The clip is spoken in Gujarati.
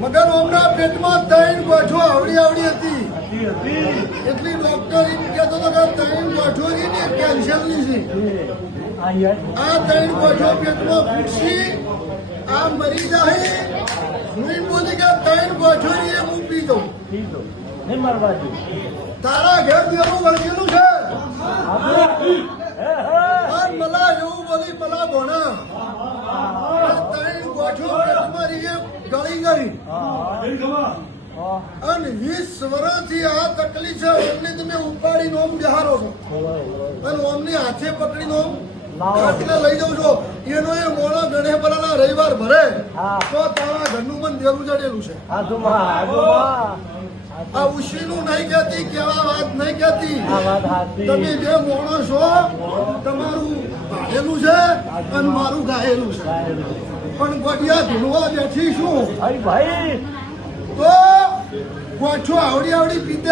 મગર ઓમના પેટમાં 3 ગોઠો આવડી હતી એટલી ડોક્ટર એમ કહેતો હતો કે 3 ગોઠો ને કેન્સરની છે આ 3 ગોઠો પેટમાં ફૂટશી આ મરી જાય હું બોલી કે 3 ગોઠો ની હું પી દઉં તારા ઘેર દેવું વળગેલું છે મલા એવું બોલી પલા ભણા 3 ગોઠો પેટમાં ગળી ગઈ અને 20 વર્ષથી આ તકલીફ છે એમને તમે ઉપાડી નોમ બિહારો છો અને ઓમની હાથે પકડી નોમ એટલે લઈ જાઉં છો એનો એ મોણો ગણે પલાના રવિવાર ભરે તો તારા ઘરનું મન દેવું ચડેલું છે આ ઉશીનું નહીં કહેતી કેવા વાત નહીં કહેતી તમે બે મોણો છો તમારું ગાયેલું છે અને મારું ગાયેલું છે પણ ગોઠિયા ધૂળવા બેઠી શું ભાઈ તો ગોઠો આવડી પીતે